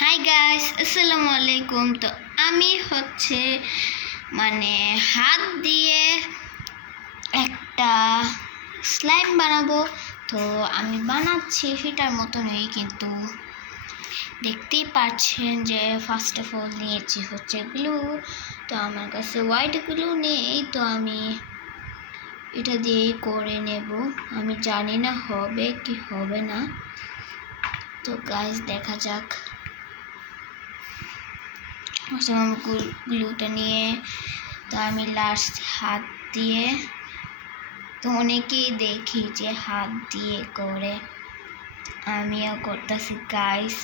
Hi guys, আসসালামু আলাইকুম। তো আমি হচ্ছে হাত দিয়ে একটা স্লাইম বানাবো। তো আমি বানাচ্ছি সেটার মতনই, কিন্তু দেখতেই পাচ্ছেন যে ফার্স্ট অফ অল নিয়েছি হচ্ছে গ্লু। তো আমার কাছে হোয়াইট গ্লু নেই, তো আমি এটা দিয়েই করে নেব। আমি জানি না হবে কি হবে না, তো গাইস দেখা যাক। গ্লুটা নিয়ে তো আমি লাস্ট হাত দিয়ে, তো অনেকেই দেখি যে হাত দিয়ে করে, আমিও করতেছি গাইস।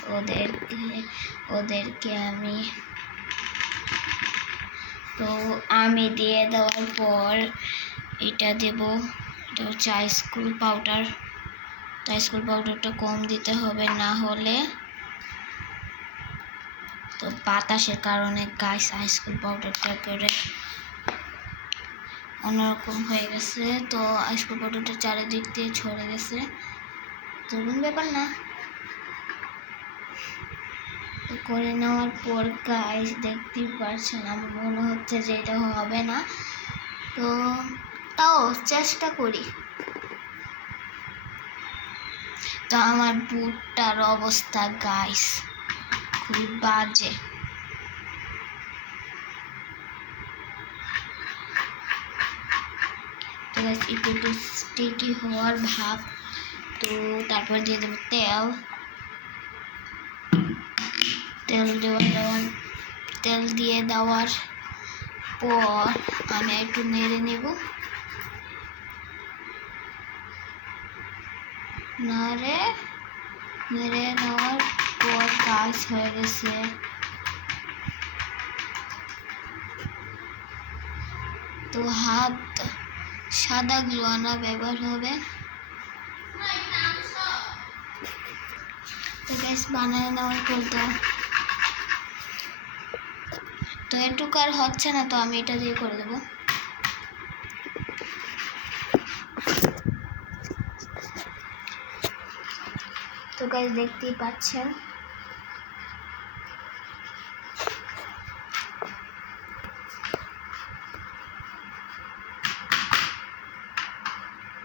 ওদেরকে আমি দিয়ে দেওয়ার পর এটা দেব। এটা হচ্ছে আইসক্রিম পাউডার। তো আইসক্রিম পাউডারটা কম দিতে হবে, না হলে তো বাতাসের কারণে গাইস আইসক্রিম পাউডারটা করে অন্যরকম হয়ে গেছে। তো আইসক্রিম পাউডারটা চারিদিক দিয়ে ছড়ে গেছে, তো কোনো ব্যাপার না। তো করে নেওয়ার পর গাইস দেখতেই পাচ্ছেন, আমার মনে হচ্ছে যে এটা হবে না, তো তাও চেষ্টা করি। তো আমার বুটটার অবস্থা গাইস খুবই বাজে। তো গাইস একটু স্টিকি হওয়ার ভাব। তো তারপর দিয়ে দেবো তেল দিয়ে দেওয়ার পর আমি একটু নেড়ে নেব। নেড়ে নেওয়ার পর কাজ হয়ে গেছে। তো হাত সাদা গ্লু আনা ব্যবহার হবে। তো গ্যাস বানিয়ে নেওয়ার পর তো এটুকু আর হচ্ছে না, তো আমি এটা দিয়ে করে দেবো। তো গাইস দেখতেই পাচ্ছেন,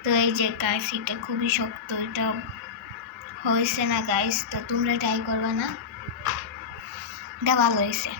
তো এই যে গাইস এটা খুবই শক্ত, এটা হয়েছে না গাইস। তো তোমরা ট্রাই করবে না, এটা ভালো হয়েছে।